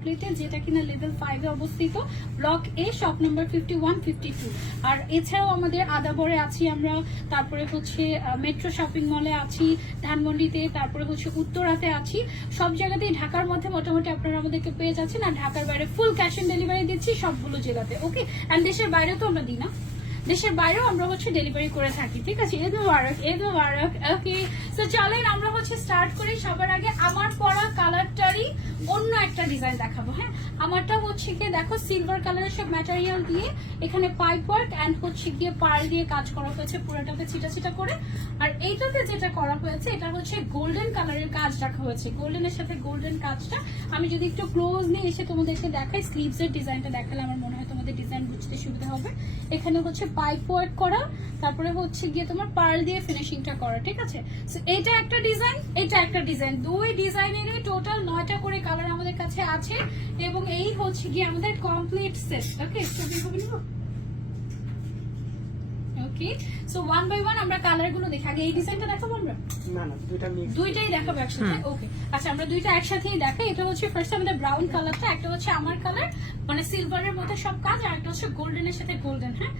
আউটলেটে, যেটা কিনা লেভেল 5 এ অবস্থিত, ব্লক এ, শপ নাম্বার 51-52। আর এছাড়াও আমাদের আদাবরে আছি আমরা, তারপরে হচ্ছে মেট্রো শপিং মলে আছি, ধানমন্ডিতে, তারপরে হচ্ছে উত্তরাতে আছি। সব জায়গাতেই ঢাকার মধ্যে মোটামুটি আপনারা আমাদেরকে পেয়ে যাচ্ছেন। আর ঢাকার বাইরে ফুল ক্যাশ অন ডেলিভারি দিচ্ছি সবগুলো জেলাতে। ওকে, অ্যান্ড দেশের বাইরেও তো আমরা দিই না, দেশের বাইরেও আমরা হচ্ছে ডেলিভারি করে থাকি। ঠিক আছে, ঈদ মুবারক, ঈদ মুবারক। ওকে, সো চলেন আমরা হচ্ছে স্টার্ট করি। সবার আগে আমার পরা কালারটারই অন্য একটা ডিজাইন দেখাবো। হ্যাঁ, আমারটা হচ্ছে গিয়ে দেখো সিলভার কালারের সব ম্যাটেরিয়াল দিয়ে এখানে পাইপ ওয়ার্ক অ্যান্ড হচ্ছে গিয়ে পার্ল দিয়ে কাজ করা হয়েছে পুরোটাকে ছিটা ছিটা করে। আর এইটাতে যেটা করা হয়েছে এটা হচ্ছে গোল্ডেন কালারের কাজ রাখা হয়েছে, গোল্ডেনের সাথে গোল্ডেন কাজটা। আমি যদি একটু ক্লোজ নিয়ে এসে তোমাদেরকে দেখাই, স্লিভস এর ডিজাইনটা দেখালে আমার মনে হয় তোমাদের ডিজাইন বুঝতে সুবিধা হবে। এখানে হচ্ছে পাইপ ওয়ার্ক করা, তারপরে হচ্ছে গিয়ে তোমার পার্ল দিয়ে ফিনিশিংটা করা। ঠিক আছে, সো এটা একটা ডিজাইন, এটা একটা ডিজাইন, দুই ডিজাইনেরই টোটাল 9টা করে কালার আমাদের কাছে আছে। এবং এই হচ্ছে গিয়ে আমাদের complete set. Okay, okay, so one by one আমরা কালার গুলো দেখি। আগে এই ডিজাইনটা দেখাবো আমরা, দুইটাই দেখাবো একসাথে। ওকে, আচ্ছা আমরা দুইটা একসাথেই দেখাই। এটা হচ্ছে ফার্স্ট আমাদের ব্রাউন কালারটা, একটা হচ্ছে আমার কালার মানে সিলভারের মধ্যে সব কাজ, আর একটা হচ্ছে গোল্ডেনের সাথে গোল্ডেন। হ্যাঁ,